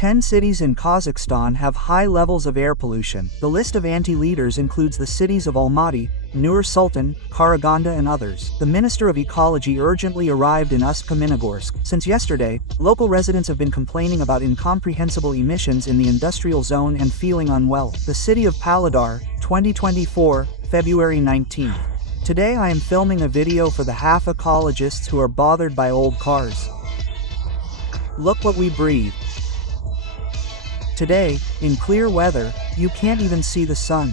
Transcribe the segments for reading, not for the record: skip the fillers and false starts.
10 cities in Kazakhstan have high levels of air pollution. The list of anti-leaders includes the cities of Almaty, Nur-Sultan, Karaganda and others. The Minister of Ecology urgently arrived in Ust-Kamenogorsk. Since yesterday, local residents have been complaining about incomprehensible emissions in the industrial zone and feeling unwell. The city of Pavlodar, 2024, February 19th. Today I am filming a video for the half ecologists who are bothered by old cars. Look what we breathe. Today, in clear weather, you can't even see the sun.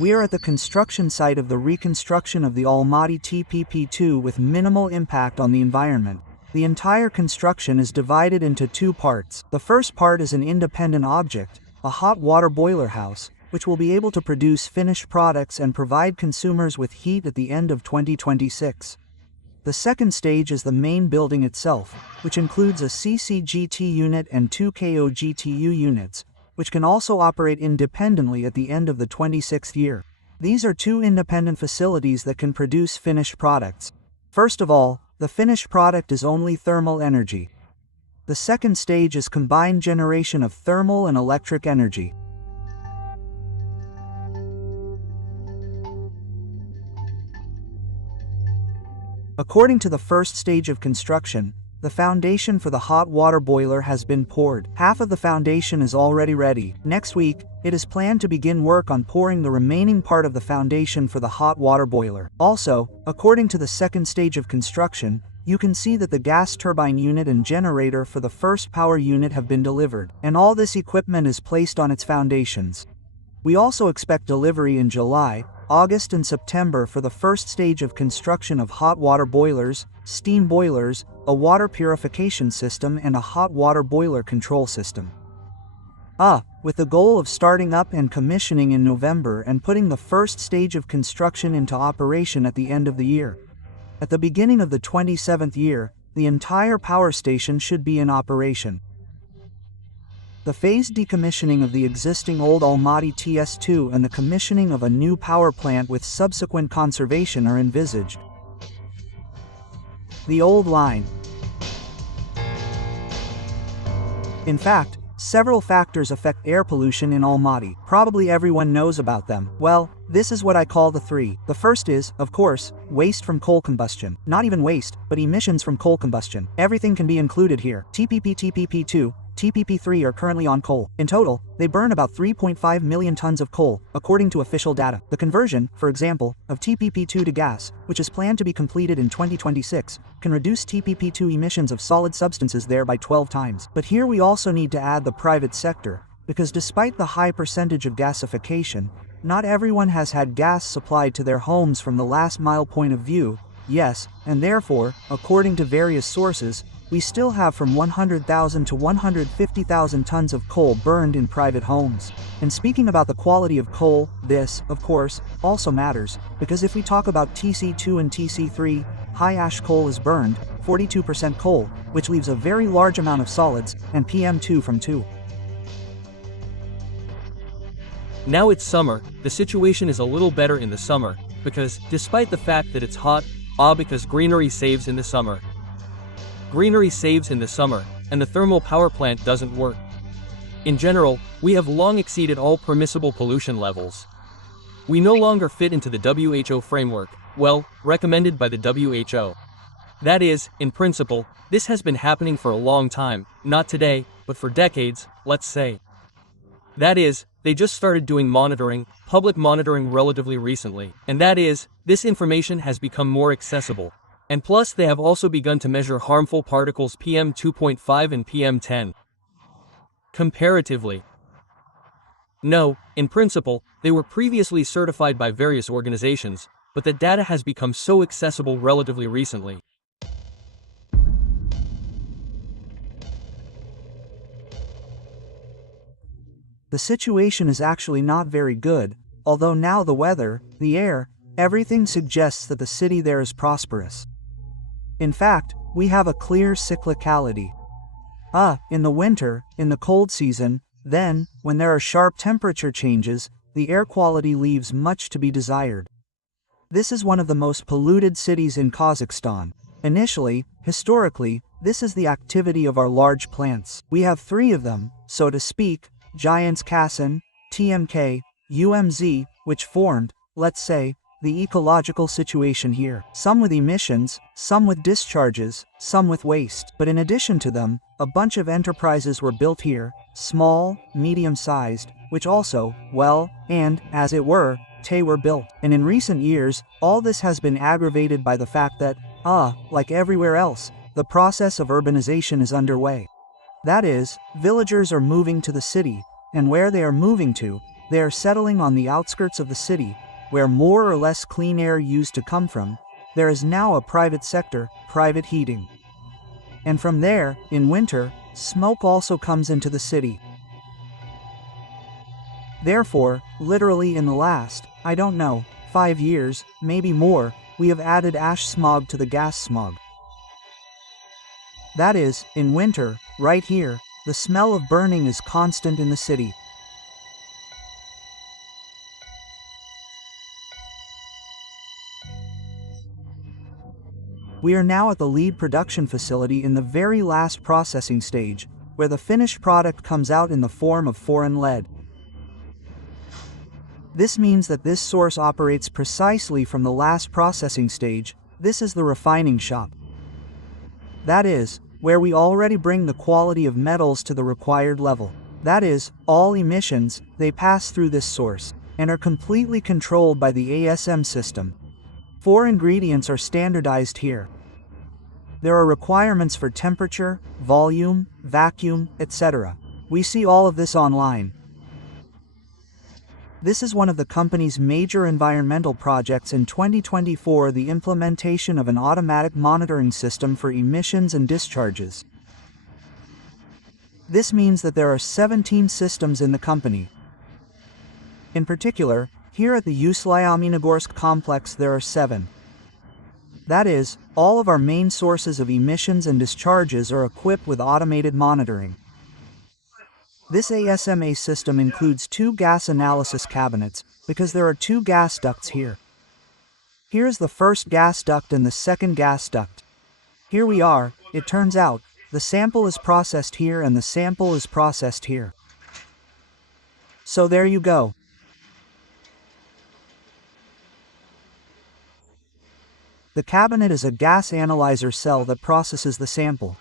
We are at the construction site of the reconstruction of the Almaty TPP-2 with minimal impact on the environment. The entire construction is divided into two parts. The first part is an independent object, a hot water boiler house, which will be able to produce finished products and provide consumers with heat at the end of 2026. The second stage is the main building itself, which includes a CCGT unit and two KOGTU units, which can also operate independently at the end of the 26th year. These are two independent facilities that can produce finished products. First of all, the finished product is only thermal energy. The second stage is combined generation of thermal and electric energy. According to the first stage of construction, the foundation for the hot water boiler has been poured. Half of the foundation is already ready. Next week, it is planned to begin work on pouring the remaining part of the foundation for the hot water boiler. Also, according to the second stage of construction, you can see that the gas turbine unit and generator for the first power unit have been delivered, and all this equipment is placed on its foundations. We also expect delivery in July, August and September for the first stage of construction of hot water boilers, steam boilers, a water purification system and a hot water boiler control system. With the goal of starting up and commissioning in November and putting the first stage of construction into operation at the end of the year. At the beginning of the 27th year, the entire power station should be in operation. The phased decommissioning of the existing old Almaty TS2 and the commissioning of a new power plant with subsequent conservation are envisaged. The old line. In fact, several factors affect air pollution in Almaty. Probably everyone knows about them. Well, this is what I call the three. The first is, of course, waste from coal combustion. Not even waste, but emissions from coal combustion. Everything can be included here. TPP-2, TPP-3 are currently on coal. In total, they burn about 3.5 million tons of coal, according to official data. The conversion, for example, of TPP-2 to gas, which is planned to be completed in 2026, can reduce TPP-2 emissions of solid substances there by 12 times. But here we also need to add the private sector, because despite the high percentage of gasification, not everyone has had gas supplied to their homes from the last mile point of view. Yes, and therefore, according to various sources, we still have from 100,000 to 150,000 tons of coal burned in private homes. And speaking about the quality of coal, this, of course, also matters, because if we talk about TC2 and TC3, high ash coal is burned, 42% coal, which leaves a very large amount of solids, and PM2 from 2. Now it's summer, the situation is a little better in the summer, because, despite the fact that it's hot, because greenery saves in the summer. Greenery saves in the summer, and the thermal power plant doesn't work. In general, we have long exceeded all permissible pollution levels. We no longer fit into the WHO framework, recommended by the WHO. That is, in principle, this has been happening for a long time, not today, but for decades, let's say. That is, they just started doing public monitoring relatively recently, and that is, this information has become more accessible. And plus they have also begun to measure harmful particles PM2.5 and PM10. Comparatively. No, in principle, they were previously certified by various organizations, but the data has become so accessible relatively recently. The situation is actually not very good, although now the weather, the air, everything suggests that the city there is prosperous. In fact, we have a clear cyclicality. In the winter, in the cold season, then, when there are sharp temperature changes, the air quality leaves much to be desired. This is one of the most polluted cities in Kazakhstan. Initially, historically, this is the activity of our large plants. We have 3 of them, so to speak, giants Kasan, TMK, UMZ, which formed, let's say, the ecological situation here. Some with emissions, some with discharges, some with waste. But in addition to them, a bunch of enterprises were built here, small, medium-sized, which also, well, and, as it were, they were built. And in recent years, all this has been aggravated by the fact that, like everywhere else, the process of urbanization is underway. That is, villagers are moving to the city, and where they are moving to, they are settling on the outskirts of the city, where more or less clean air used to come from. There is now a private sector, private heating. And from there, in winter, smoke also comes into the city. Therefore, literally in the last, 5 years, maybe more, we have added ash smog to the gas smog. That is, in winter, right here, the smell of burning is constant in the city. We are now at the lead production facility in the very last processing stage, where the finished product comes out in the form of foreign lead. This means that this source operates precisely from the last processing stage. This is the refining shop. That is, where we already bring the quality of metals to the required level. That is, all emissions, they pass through this source, and are completely controlled by the ASM system. 4 ingredients are standardized here. There are requirements for temperature, volume, vacuum, etc. We see all of this online. This is one of the company's major environmental projects in 2024, the implementation of an automatic monitoring system for emissions and discharges. This means that there are 17 systems in the company. In particular, here at the Uslyamenogorsk complex there are 7. That is, all of our main sources of emissions and discharges are equipped with automated monitoring. This ASMA system includes 2 gas analysis cabinets, because there are 2 gas ducts here. Here's the first gas duct and the second gas duct. Here we are. It turns out, the sample is processed here and the sample is processed here. So there you go. The cabinet is a gas analyzer cell that processes the sample.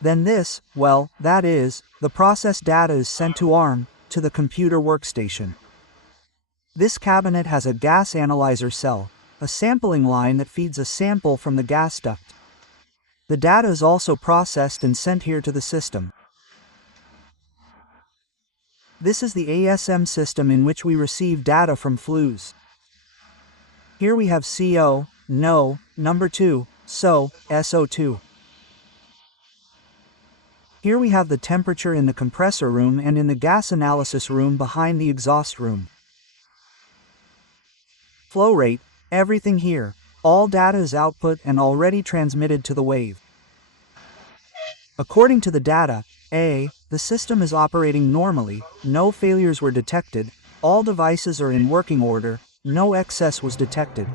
Then this, that is, the processed data is sent to ARM, to the computer workstation. This cabinet has a gas analyzer cell, a sampling line that feeds a sample from the gas duct. The data is also processed and sent here to the system. This is the ASM system in which we receive data from flues. Here we have CO, NO, number 2, SO, SO2. Here we have the temperature in the compressor room and in the gas analysis room behind the exhaust room. Flow rate, everything here, all data is output and already transmitted to the wave. According to the data, the system is operating normally, no failures were detected, all devices are in working order, no excess was detected.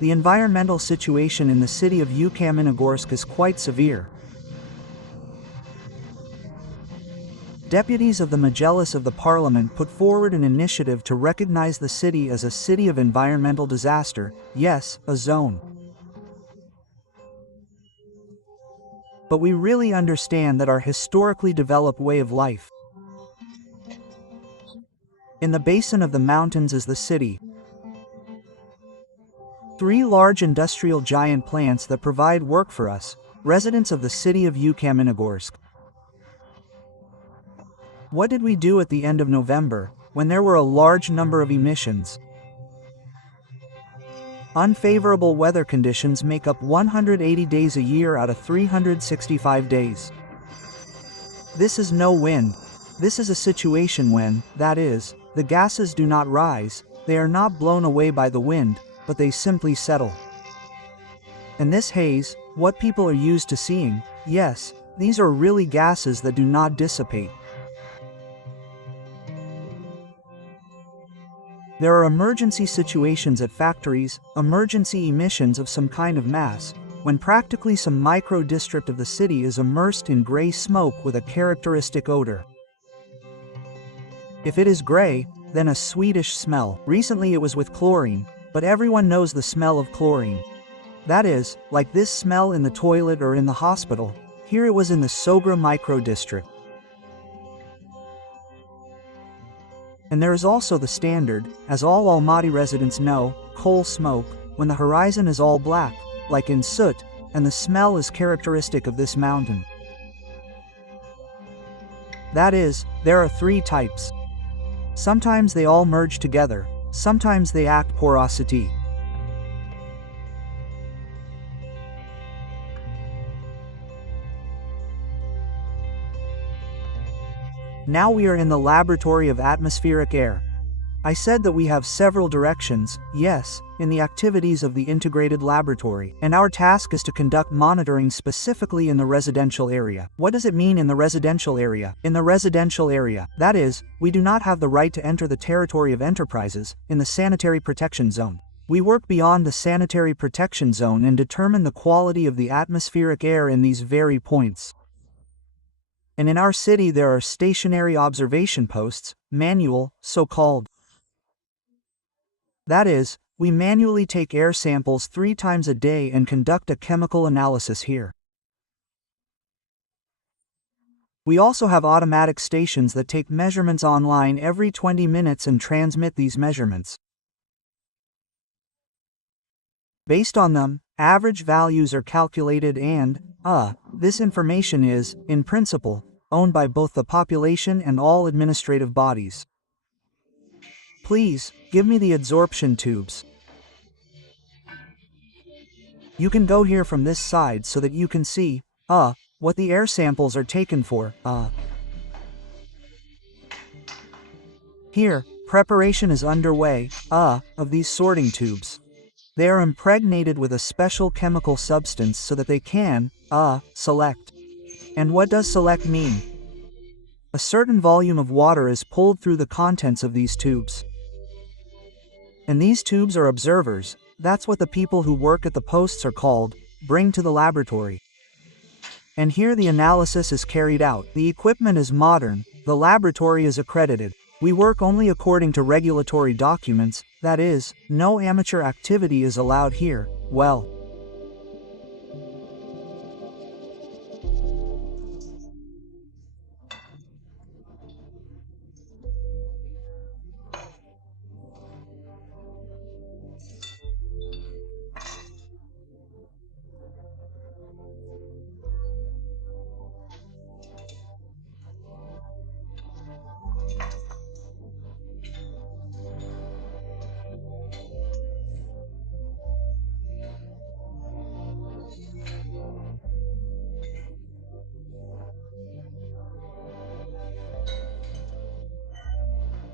The environmental situation in the city of Ukamenogorsk is quite severe. Deputies of the Majlis of the Parliament put forward an initiative to recognize the city as a city of environmental disaster, yes, a zone. But we really understand that our historically developed way of life. In the basin of the mountains is the city. 3 large industrial giant plants that provide work for us, residents of the city of Ukamenogorsk. What did we do at the end of November? when there were a large number of emissions. Unfavorable weather conditions make up 180 days a year out of 365 days. This is no wind. This is a situation when, that is, the gases do not rise, they are not blown away by the wind, but they simply settle. And this haze, what people are used to seeing, yes, these are really gases that do not dissipate. There are emergency situations at factories, emergency emissions of some kind of mass, when practically some micro-district of the city is immersed in gray smoke with a characteristic odor. If it is gray, then a sweetish smell. Recently it was with chlorine, but everyone knows the smell of chlorine. That is, like this smell in the toilet or in the hospital, here it was in the Sogra micro-district. And there is also the standard, as all Almaty residents know, coal smoke, when the horizon is all black, like in soot, and the smell is characteristic of this mountain. That is, there are three types. Sometimes they all merge together, sometimes they act porosity. Now we are in the laboratory of atmospheric air. I said that we have several directions, yes, in the activities of the integrated laboratory, and our task is to conduct monitoring specifically in the residential area. What does it mean in the residential area? In the residential area, that is, we do not have the right to enter the territory of enterprises, in the sanitary protection zone. We work beyond the sanitary protection zone and determine the quality of the atmospheric air in these very points. And in our city there are stationary observation posts, manual, so-called. That is, we manually take air samples 3 times a day and conduct a chemical analysis here. We also have automatic stations that take measurements online every 20 minutes and transmit these measurements. Based on them, average values are calculated and, this information is, in principle, owned by both the population and all administrative bodies. Please, give me the adsorption tubes. You can go here from this side so that you can see, what the air samples are taken for, Here, preparation is underway, of these sorting tubes. They are impregnated with a special chemical substance so that they can, select. And what does select mean? A certain volume of water is pulled through the contents of these tubes. And these tubes are observers, that's what the people who work at the posts are called, bring to the laboratory. And here the analysis is carried out. The equipment is modern, the laboratory is accredited. We work only according to regulatory documents, that is, no amateur activity is allowed here, well.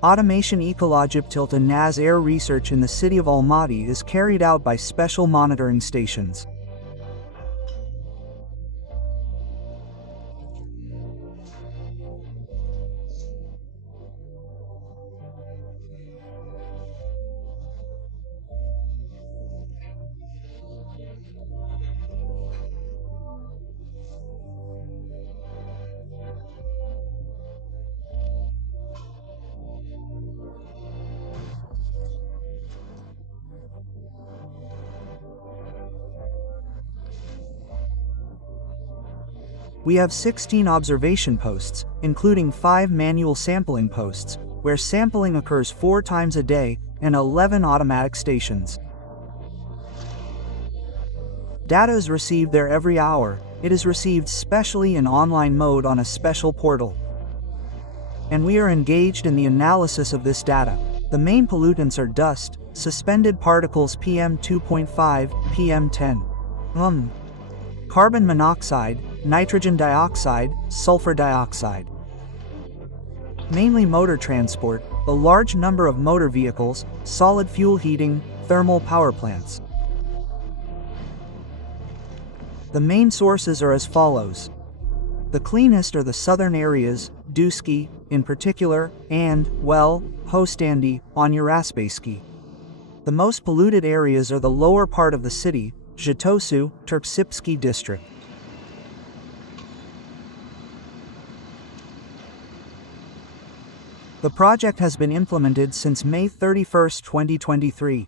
Automation Ecologic Tilt and NAS air research in the city of Almaty is carried out by special monitoring stations. We have 16 observation posts, including 5 manual sampling posts, where sampling occurs 4 times a day, and 11 automatic stations. Data is received there every hour. It is received specially in online mode on a special portal. and we are engaged in the analysis of this data. The main pollutants are dust, suspended particles PM 2.5, PM 10. Carbon monoxide, nitrogen dioxide, sulfur dioxide. Mainly motor transport, a large number of motor vehicles, solid fuel heating, thermal power plants. The main sources are as follows. The cleanest are the southern areas, Duski, in particular, and, well, Hostandi, on Uraspayski. The most polluted areas are the lower part of the city, Zhitosu, Turksipsky district. The project has been implemented since May 31, 2023.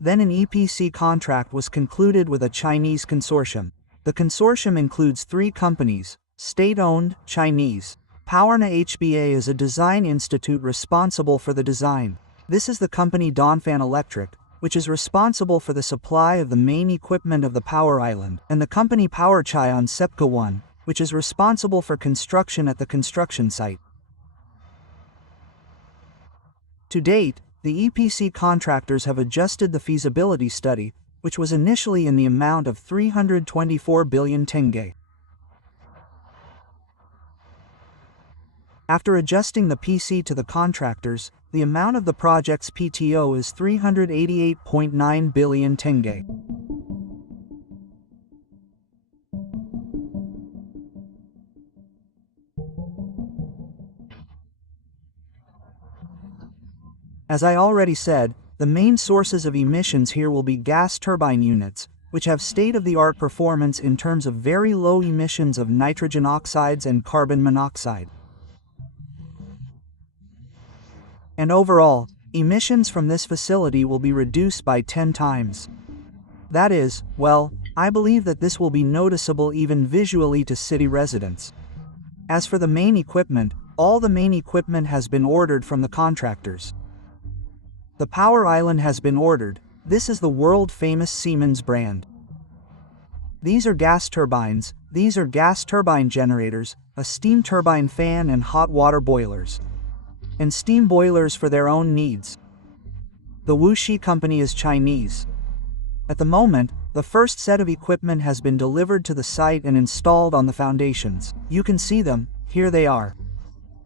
Then an EPC contract was concluded with a Chinese consortium. The consortium includes 3 companies, state-owned, Chinese. Powerna HBA is a design institute responsible for the design. This is the company Donphan Electric, which is responsible for the supply of the main equipment of the power island, and the company PowerChayon Sepka 1, which is responsible for construction at the construction site. To date, the EPC contractors have adjusted the feasibility study, which was initially in the amount of 324 billion tenge. After adjusting the PC to the contractors, the amount of the project's PTO is 388.9 billion tenge. As I already said, the main sources of emissions here will be gas turbine units, which have state-of-the-art performance in terms of very low emissions of nitrogen oxides and carbon monoxide. And overall, emissions from this facility will be reduced by 10 times. That is, well, I believe that this will be noticeable even visually to city residents. As for the main equipment, all the main equipment has been ordered from the contractors. The power island has been ordered. This is the world-famous Siemens brand. These are gas turbines, these are gas turbine generators, a steam turbine fan and hot water boilers. And steam boilers for their own needs. The Wuxi company is Chinese. At the moment, the first set of equipment has been delivered to the site and installed on the foundations. You can see them, here they are.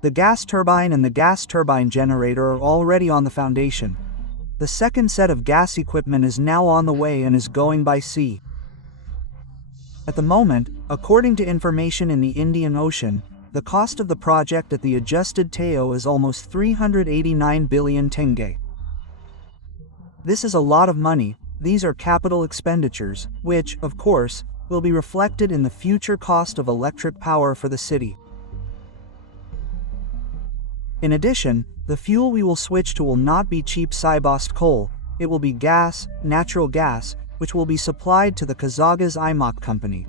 The gas turbine and the gas turbine generator are already on the foundation. The second set of gas equipment is now on the way and is going by sea. At the moment, according to information in the Indian Ocean, the cost of the project at the adjusted TEO is almost 389 billion tenge. This is a lot of money. These are capital expenditures, which, of course, will be reflected in the future cost of electric power for the city. In addition, the fuel we will switch to will not be cheap Sibast coal, it will be gas, natural gas, which will be supplied to the Kazagaz IMOC company.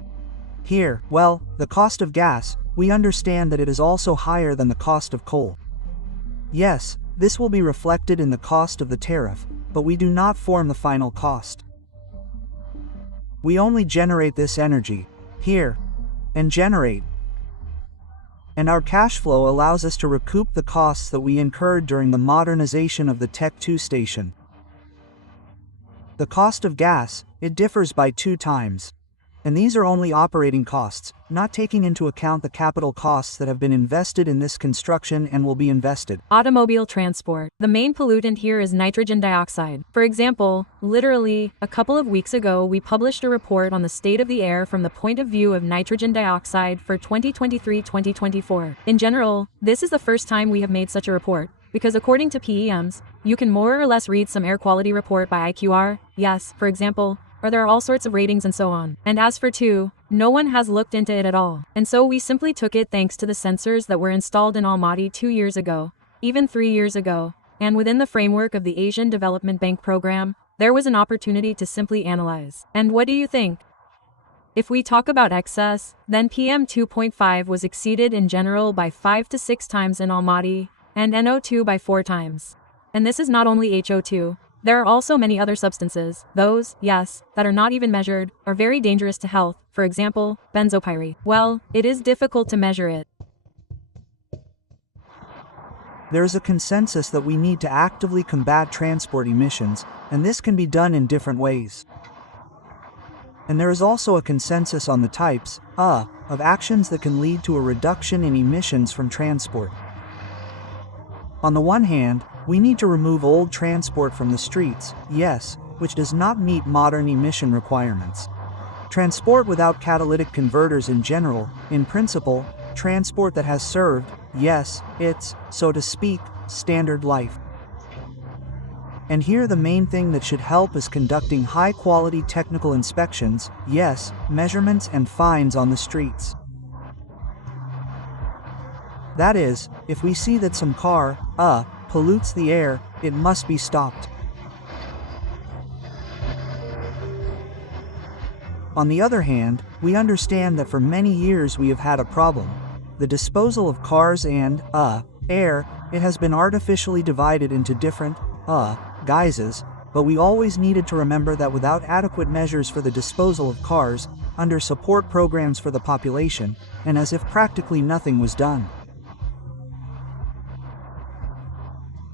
Here, well, the cost of gas, we understand that it is also higher than the cost of coal. Yes, this will be reflected in the cost of the tariff, but we do not form the final cost. We only generate this energy, here, and generate. And our cash flow allows us to recoup the costs that we incurred during the modernization of the Tech 2 station. The cost of gas, it differs by 2 times. And these are only operating costs, not taking into account the capital costs that have been invested in this construction and will be invested. Automobile transport. The main pollutant here is nitrogen dioxide. For example, literally, a couple of weeks ago we published a report on the state of the air from the point of view of nitrogen dioxide for 2023-2024. In general, this is the first time we have made such a report, because according to PEMs, you can more or less read some air quality report by IQR, yes, for example, or there are all sorts of ratings and so on. And as for 2, no one has looked into it at all. And so we simply took it thanks to the sensors that were installed in Almaty 2 years ago, even 3 years ago, and within the framework of the Asian Development Bank program, there was an opportunity to simply analyze. And what do you think? If we talk about excess, then PM 2.5 was exceeded in general by 5 to 6 times in Almaty, and NO2 by 4 times. And this is not only HO2, there are also many other substances, those, yes, that are not even measured, are very dangerous to health, for example, benzopyrene. Well, it is difficult to measure it. There is a consensus that we need to actively combat transport emissions, and this can be done in different ways. And there is also a consensus on the types, of actions that can lead to a reduction in emissions from transport. On the one hand, we need to remove old transport from the streets, yes, which does not meet modern emission requirements. Transport without catalytic converters in general, in principle, transport that has served, yes, its, so to speak, standard life. And here the main thing that should help is conducting high-quality technical inspections, yes, measurements and fines on the streets. That is, if we see that some car, pollutes the air, it must be stopped. On the other hand, we understand that for many years we have had a problem. The disposal of cars and, air, it has been artificially divided into different, guises, but we always needed to remember that without adequate measures for the disposal of cars, under support programs for the population, and as if practically nothing was done.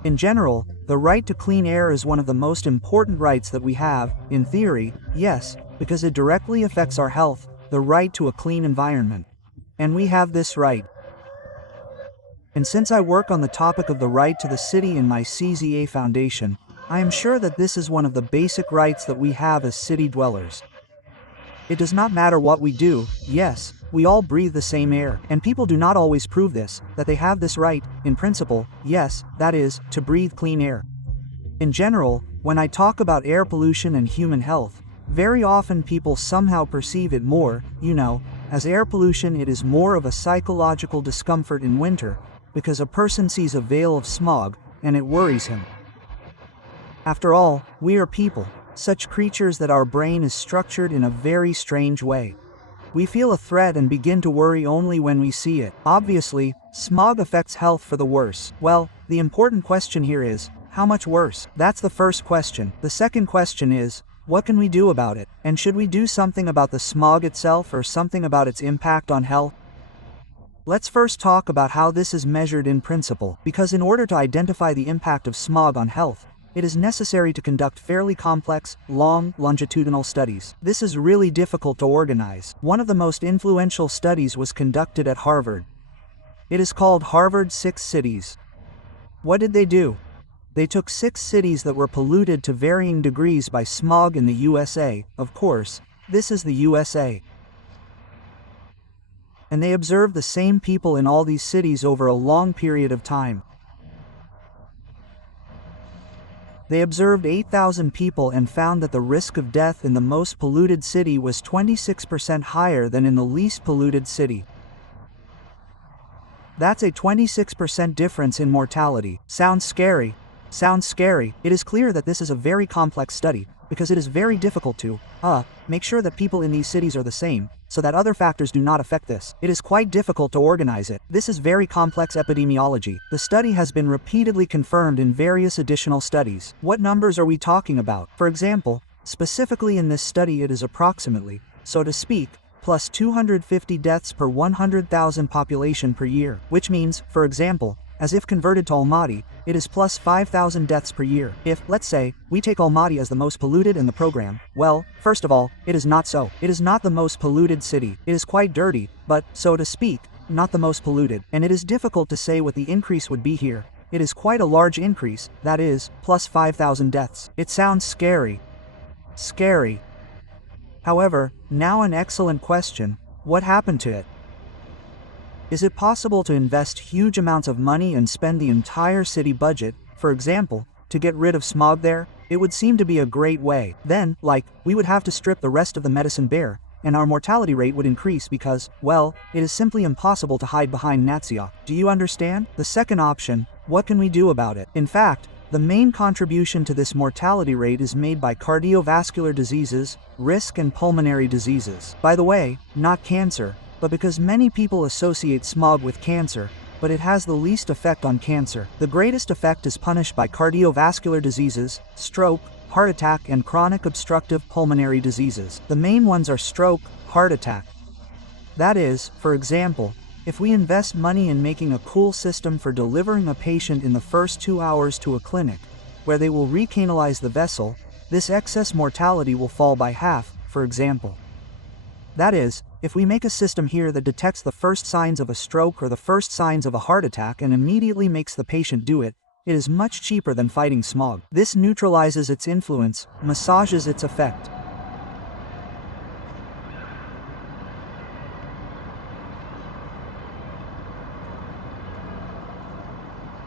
In general, the right to clean air is one of the most important rights that we have, in theory, yes, because it directly affects our health, the right to a clean environment. And we have this right. And since I work on the topic of the right to the city in my CZA Foundation, I am sure that this is one of the basic rights that we have as city dwellers. It does not matter what we do, yes, we all breathe the same air, and people do not always prove this, that they have this right, in principle, yes, that is, to breathe clean air. In general, when I talk about air pollution and human health, very often people somehow perceive it more, as air pollution. It is more of a psychological discomfort in winter, because a person sees a veil of smog, and it worries him. After all, we are people, such creatures that our brain is structured in a very strange way. We feel a threat and begin to worry only when we see it. Obviously, smog affects health for the worse. Well, the important question here is, how much worse? That's the first question. The second question is, what can we do about it? And should we do something about the smog itself or something about its impact on health? Let's first talk about how this is measured in principle, because in order to identify the impact of smog on health, it is necessary to conduct fairly complex, long, longitudinal studies. This is really difficult to organize. One of the most influential studies was conducted at Harvard. It is called Harvard 6 Cities. What did they do? They took 6 cities that were polluted to varying degrees by smog in the USA. Of course, this is the USA. And they observed the same people in all these cities over a long period of time. They observed 8,000 people and found that the risk of death in the most polluted city was 26% higher than in the least polluted city. That's a 26% difference in mortality. Sounds scary. Sounds scary. It is clear that this is a very complex study, because it is very difficult to, make sure that people in these cities are the same, so that other factors do not affect this. It is quite difficult to organize it. This is very complex epidemiology. The study has been repeatedly confirmed in various additional studies. What numbers are we talking about? For example, specifically in this study it is approximately, so to speak, plus 250 deaths per 100,000 population per year, which means, for example, as if converted to Almaty, it is plus 5,000 deaths per year. If, let's say, we take Almaty as the most polluted in the program, well, first of all, it is not so. It is not the most polluted city. It is quite dirty, but, so to speak, not the most polluted. And it is difficult to say what the increase would be here. It is quite a large increase, that is, plus 5,000 deaths. It sounds scary. Scary. However, now an excellent question, what happened to it? Is it possible to invest huge amounts of money and spend the entire city budget, for example, to get rid of smog there? It would seem to be a great way. Then, we would have to strip the rest of the medicine bare, and our mortality rate would increase because, well, it is simply impossible to hide behind Natsiok. Do you understand? The second option, what can we do about it? In fact, the main contribution to this mortality rate is made by cardiovascular diseases, risk and pulmonary diseases. By the way, not cancer, but because many people associate smog with cancer, but it has the least effect on cancer. The greatest effect is punished by cardiovascular diseases, stroke, heart attack and chronic obstructive pulmonary diseases. The main ones are stroke, heart attack. That is, for example, if we invest money in making a cool system for delivering a patient in the first 2 hours to a clinic, where they will recanalize the vessel, this excess mortality will fall by half, for example. That is, if we make a system here that detects the first signs of a stroke or the first signs of a heart attack and immediately makes the patient do it, it is much cheaper than fighting smog. This neutralizes its influence, massages its effect.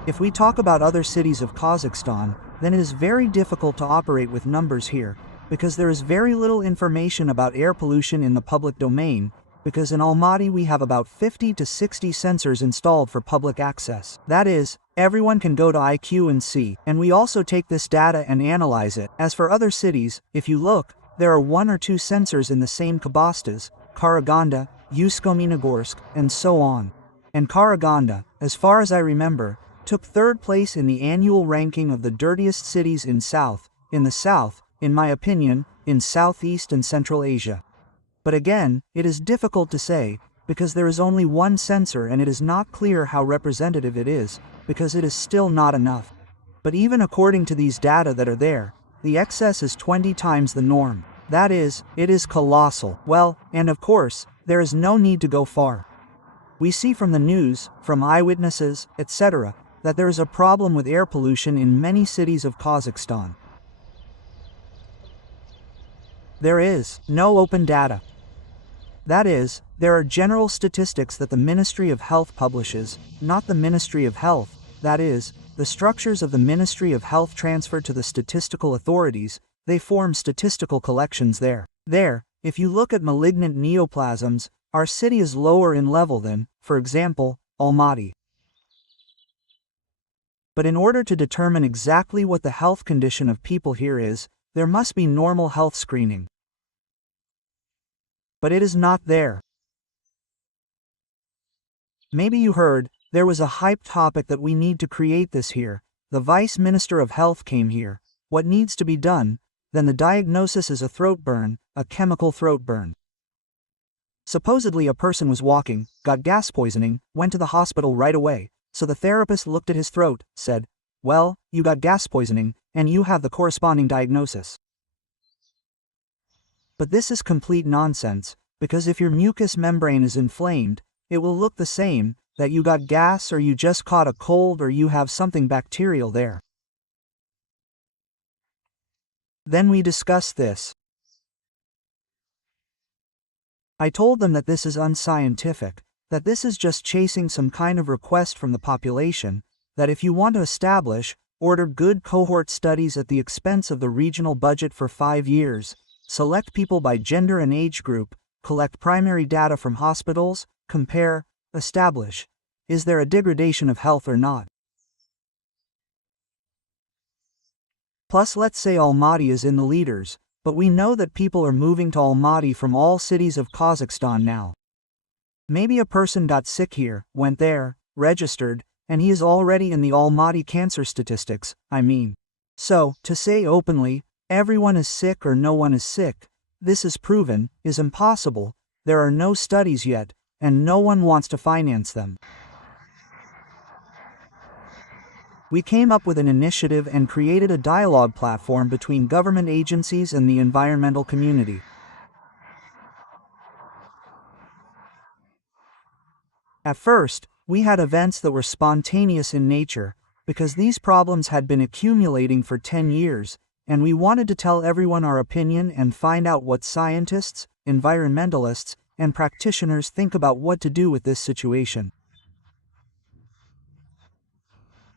If we talk about other cities of Kazakhstan, then it is very difficult to operate with numbers here, because there is very little information about air pollution in the public domain, because in Almaty we have about 50 to 60 sensors installed for public access. That is, everyone can go to IQ and see, and we also take this data and analyze it. As for other cities, if you look, there are 1 or 2 sensors in the same Kabastas, Karaganda, Usko-Minogorsk, and so on. And Karaganda, as far as I remember, took 3rd place in the annual ranking of the dirtiest cities in the south, in my opinion, in Southeast and Central Asia. But again, it is difficult to say, because there is only 1 sensor and it is not clear how representative it is, because it is still not enough. But even according to these data that are there, the excess is 20 times the norm. That is, it is colossal. Well, and of course, there is no need to go far. We see from the news, from eyewitnesses, etc., that there is a problem with air pollution in many cities of Kazakhstan. There is no open data. That is, there are general statistics that the Ministry of Health publishes, not the Ministry of Health. That is, the structures of the Ministry of Health transfer to the statistical authorities, they form statistical collections there. There, if you look at malignant neoplasms, our city is lower in level than, for example, Almaty. But in order to determine exactly what the health condition of people here is, there must be normal health screening. But it is not there. Maybe you heard, there was a hype topic that we need to create this here. The Vice Minister of Health came here. What needs to be done? Then the diagnosis is a throat burn, a chemical throat burn. Supposedly a person was walking, got gas poisoning, went to the hospital right away. So the therapist looked at his throat, said, "Well, you got gas poisoning, and you have the corresponding diagnosis." But this is complete nonsense, because if your mucous membrane is inflamed, it will look the same, that you got gas or you just caught a cold or you have something bacterial there. Then we discussed this. I told them that this is unscientific, that this is just chasing some kind of request from the population, that if you want to establish, order good cohort studies at the expense of the regional budget for 5 years, select people by gender and age group, collect primary data from hospitals, compare, establish, is there a degradation of health or not? Plus let's say Almaty is in the leaders, but we know that people are moving to Almaty from all cities of Kazakhstan now. Maybe a person got sick here, went there, registered, and he is already in the Almaty cancer statistics, I mean. So, to say openly, everyone is sick or no one is sick, this is proven, is impossible, there are no studies yet, and no one wants to finance them. We came up with an initiative and created a dialogue platform between government agencies and the environmental community. At first, we had events that were spontaneous in nature, because these problems had been accumulating for 10 years, and we wanted to tell everyone our opinion and find out what scientists, environmentalists, and practitioners think about what to do with this situation.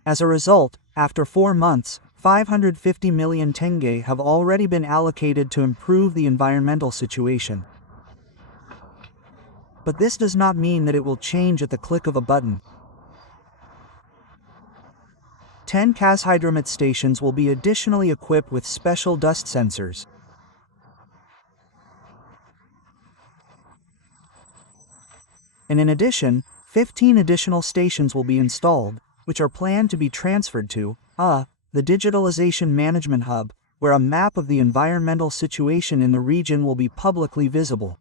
As a result, after 4 months, 550 million tenge have already been allocated to improve the environmental situation. But this does not mean that it will change at the click of a button. 10 Kazhydromet stations will be additionally equipped with special dust sensors. And in addition, 15 additional stations will be installed, which are planned to be transferred to the Digitalization Management Hub, where a map of the environmental situation in the region will be publicly visible.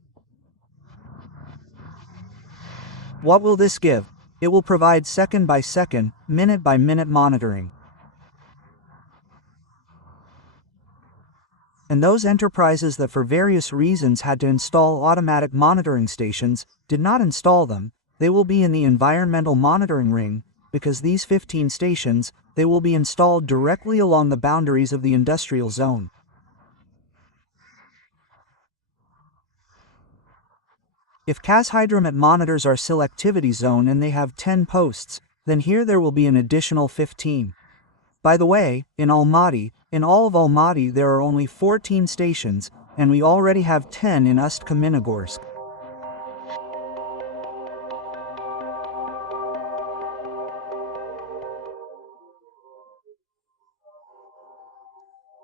What will this give? It will provide second by second, minute by minute monitoring. And those enterprises that for various reasons had to install automatic monitoring stations did not install them. They will be in the environmental monitoring ring, because these 15 stations, they will be installed directly along the boundaries of the industrial zone. If KAS Hydromet monitors our selectivity zone and they have 10 posts, then here there will be an additional 15. By the way, in all of Almaty there are only 14 stations, and we already have 10 in Ust-Kamenogorsk.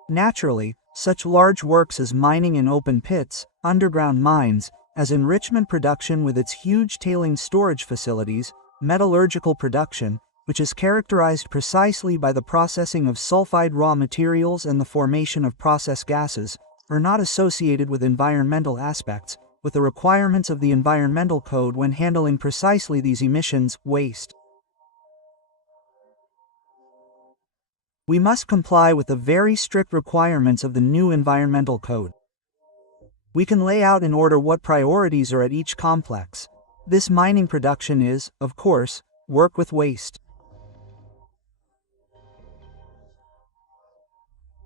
Naturally, such large works as mining in open pits, underground mines, as enrichment production with its huge tailings storage facilities, metallurgical production, which is characterized precisely by the processing of sulfide raw materials and the formation of process gases, are not associated with environmental aspects, with the requirements of the Environmental Code when handling precisely these emissions, waste. We must comply with the very strict requirements of the new Environmental Code. We can lay out in order what priorities are at each complex. This mining production is, of course, work with waste.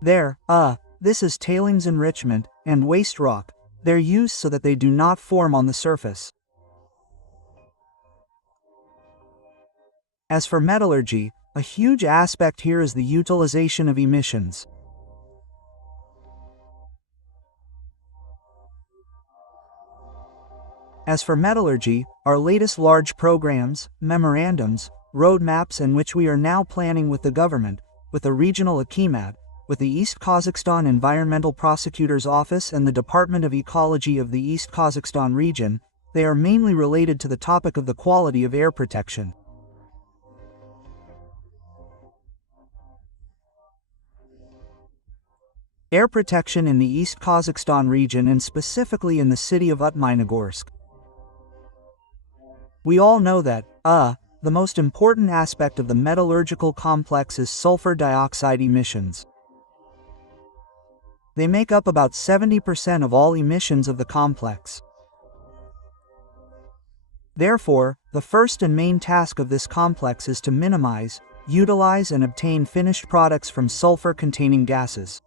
This is tailings enrichment and waste rock. They're used so that they do not form on the surface. As for metallurgy, a huge aspect here is the utilization of emissions. As for metallurgy, our latest large programs, memorandums, roadmaps and which we are now planning with the government, with the regional Akimat, with the East Kazakhstan Environmental Prosecutor's Office and the Department of Ecology of the East Kazakhstan region, they are mainly related to the topic of the quality of air protection. Air protection in the East Kazakhstan region and specifically in the city of Utmaynogorsk. We all know that, the most important aspect of the metallurgical complex is sulfur dioxide emissions. They make up about 70% of all emissions of the complex. Therefore, the first and main task of this complex is to minimize, utilize and obtain finished products from sulfur-containing gases.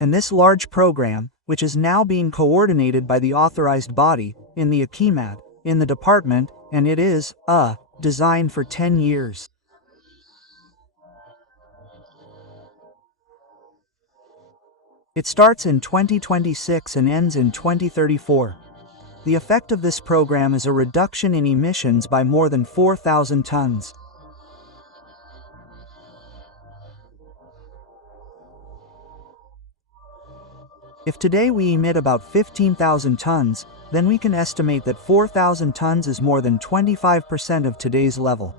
And this large program, which is now being coordinated by the authorized body, in the Akimat, in the department, and it is, designed for 10 years. It starts in 2026 and ends in 2034. The effect of this program is a reduction in emissions by more than 4,000 tons. If today we emit about 15,000 tons, then we can estimate that 4,000 tons is more than 25% of today's level.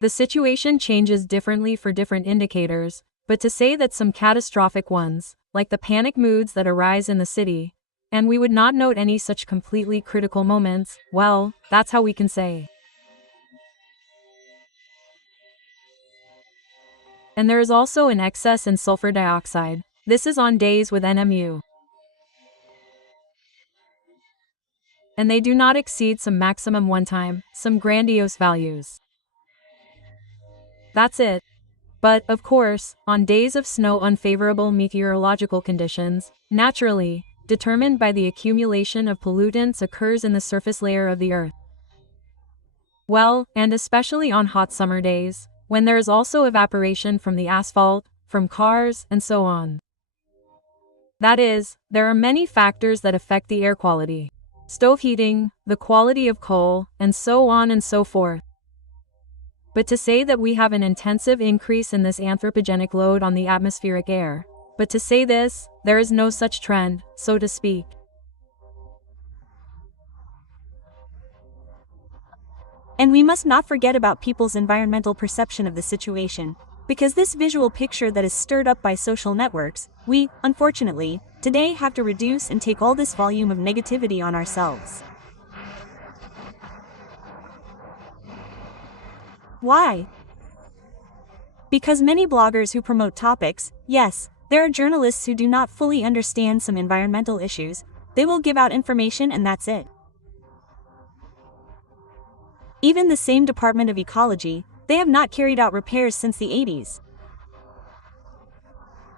The situation changes differently for different indicators, but to say that some catastrophic ones, like the panic moods that arise in the city, and we would not note any such completely critical moments, well, that's how we can say. And there is also an excess in sulfur dioxide. This is on days with NMU. And they do not exceed some maximum one-time, some grandiose values. That's it. But, of course, on days of snow unfavorable meteorological conditions, naturally, determined by the accumulation of pollutants occurs in the surface layer of the earth. Well, and especially on hot summer days, when there is also evaporation from the asphalt, from cars, and so on. That is, there are many factors that affect the air quality. Stove heating, the quality of coal, and so on and so forth. But to say that we have an intensive increase in this anthropogenic load on the atmospheric air, but to say this, there is no such trend, so to speak. And we must not forget about people's environmental perception of the situation, because this visual picture that is stirred up by social networks, we, unfortunately, today have to reduce and take all this volume of negativity on ourselves. Why? Because many bloggers who promote topics, yes, there are journalists who do not fully understand some environmental issues, they will give out information and that's it. Even the same Department of Ecology, they have not carried out repairs since the 80s.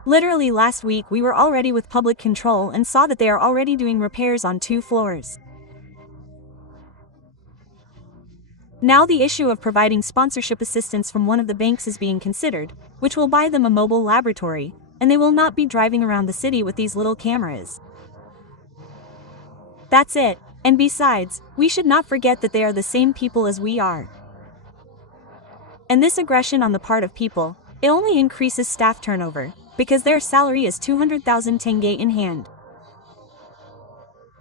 Literally last week we were already with public control and saw that they are already doing repairs on 2 floors. Now the issue of providing sponsorship assistance from one of the banks is being considered, which will buy them a mobile laboratory, and they will not be driving around the city with these little cameras. That's it, and besides, we should not forget that they are the same people as we are. And this aggression on the part of people, it only increases staff turnover, because their salary is 200,000 tenge in hand.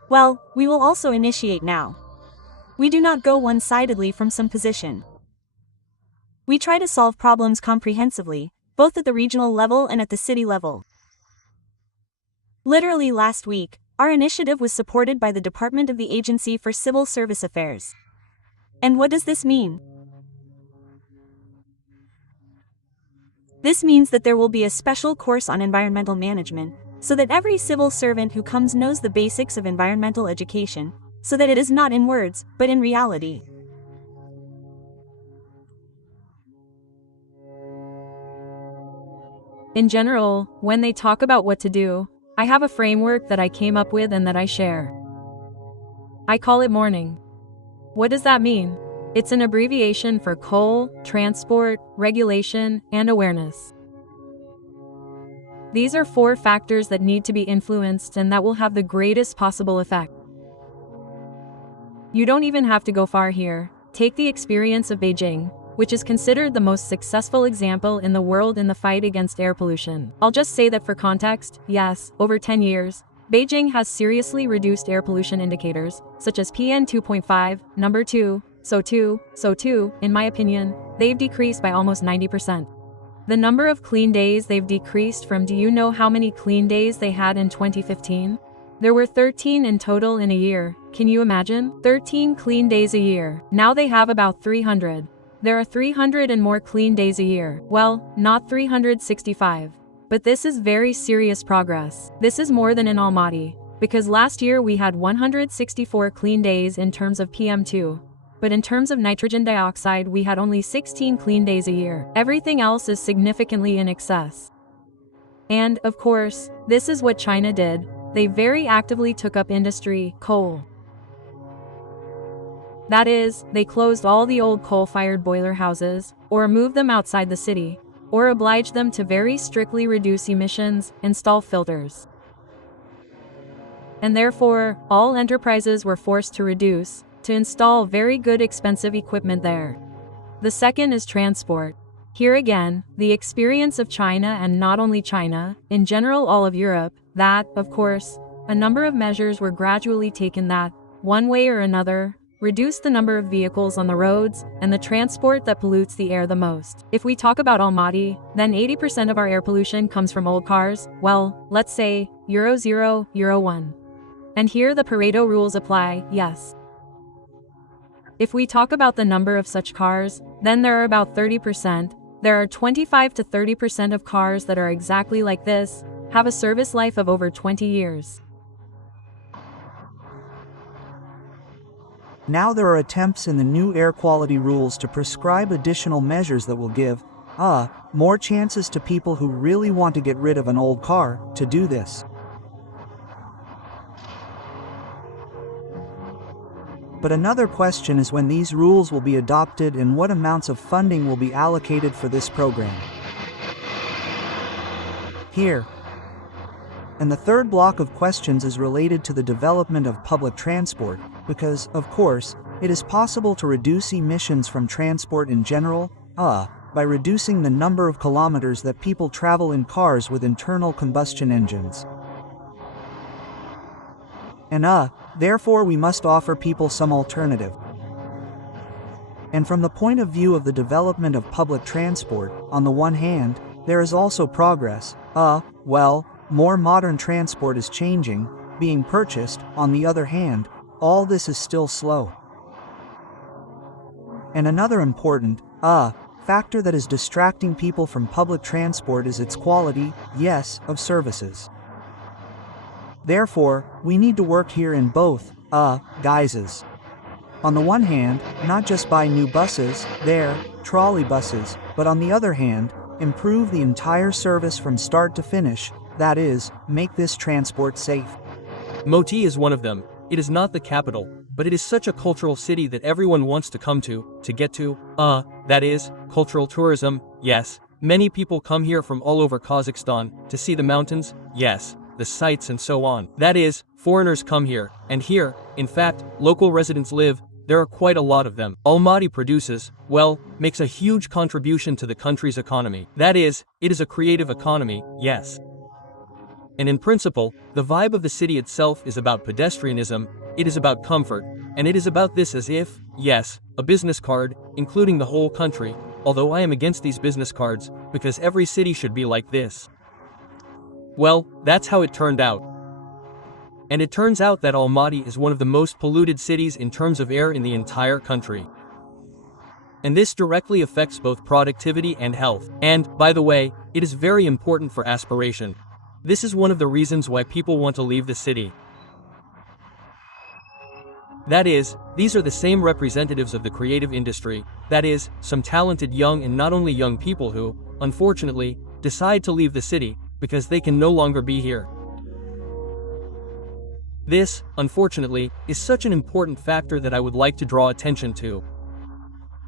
Well, we will also initiate now. We do not go one-sidedly from some position. We try to solve problems comprehensively, both at the regional level and at the city level. Literally last week, our initiative was supported by the Department of the Agency for Civil Service Affairs. And what does this mean? This means that there will be a special course on environmental management, so that every civil servant who comes knows the basics of environmental education, so that it is not in words, but in reality. In general, when they talk about what to do, I have a framework that I came up with and that I share. I call it morning. What does that mean? It's an abbreviation for coal, transport, regulation, and awareness. These are 4 factors that need to be influenced and that will have the greatest possible effect. You don't even have to go far here. Take the experience of Beijing, which is considered the most successful example in the world in the fight against air pollution. I'll just say that for context, yes, over 10 years, Beijing has seriously reduced air pollution indicators, such as PN 2.5, number 2, SO2, in my opinion, they've decreased by almost 90%. The number of clean days they've decreased from, do you know how many clean days they had in 2015? There were 13 in total in a year. Can you imagine? 13 clean days a year. Now they have about 300. There are 300 and more clean days a year. Well, not 365. But this is very serious progress. This is more than in Almaty, because last year we had 164 clean days in terms of PM2. But in terms of nitrogen dioxide we had only 16 clean days a year. Everything else is significantly in excess. And, of course, this is what China did. They very actively took up industry, coal. That is, they closed all the old coal-fired boiler houses, or moved them outside the city, or obliged them to very strictly reduce emissions, install filters. And therefore, all enterprises were forced to reduce, to install very good expensive equipment there. The second is transport. Here again, the experience of China, and not only China, in general all of Europe, that, of course, a number of measures were gradually taken that, one way or another, reduce the number of vehicles on the roads, and the transport that pollutes the air the most. If we talk about Almaty, then 80% of our air pollution comes from old cars, well, let's say, Euro 0, Euro 1. And here the Pareto rules apply, yes. If we talk about the number of such cars, then there are about 30%, there are 25 to 30% of cars that are exactly like this, have a service life of over 20 years. Now there are attempts in the new air quality rules to prescribe additional measures that will give, more chances to people who really want to get rid of an old car, to do this. But another question is when these rules will be adopted and what amounts of funding will be allocated for this program. Here. And the third block of questions is related to the development of public transport, because, of course, it is possible to reduce emissions from transport in general, by reducing the number of kilometers that people travel in cars with internal combustion engines. And therefore we must offer people some alternative. And from the point of view of the development of public transport, on the one hand, there is also progress. Well, more modern transport is changing, being purchased. On the other hand, all this is still slow. And another important, factor that is distracting people from public transport is its quality, yes, of services. Therefore, we need to work here in both, guises. On the one hand, not just buy new buses, trolley buses, but on the other hand, improve the entire service from start to finish, that is, make this transport safe. Moti is one of them. It is not the capital, but it is such a cultural city that everyone wants to come to get to, that is, cultural tourism, yes. Many people come here from all over Kazakhstan to see the mountains, yes, the sights and so on. That is, foreigners come here, and here, in fact, local residents live. There are quite a lot of them. Almaty produces, makes a huge contribution to the country's economy. That is, it is a creative economy, yes. And in principle, the vibe of the city itself is about pedestrianism, it is about comfort, and it is about this as if, yes, a business card, including the whole country, although I am against these business cards, because every city should be like this. Well, that's how it turned out. And it turns out that Almaty is one of the most polluted cities in terms of air in the entire country. And this directly affects both productivity and health. And, by the way, it is very important for aspiration. This is one of the reasons why people want to leave the city. That is, these are the same representatives of the creative industry, that is, some talented young and not only young people who, unfortunately, decide to leave the city because they can no longer be here. This, unfortunately, is such an important factor that I would like to draw attention to.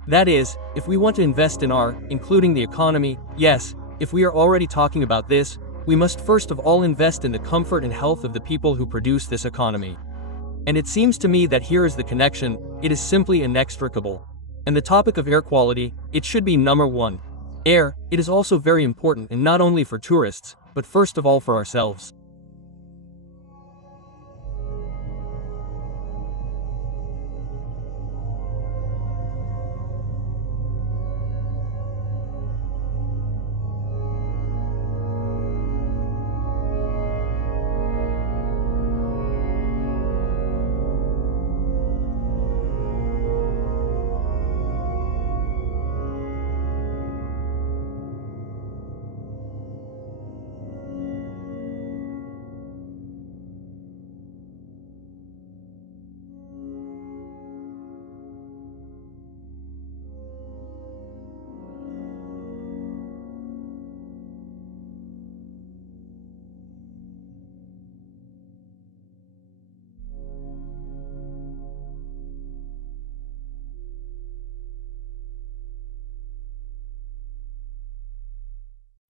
That is, if we want to invest in including the economy, yes, if we are already talking about this, we must first of all invest in the comfort and health of the people who produce this economy. And it seems to me that here is the connection, it is simply inextricable. And the topic of air quality, it should be number one. Air, it is also very important and not only for tourists, but first of all for ourselves.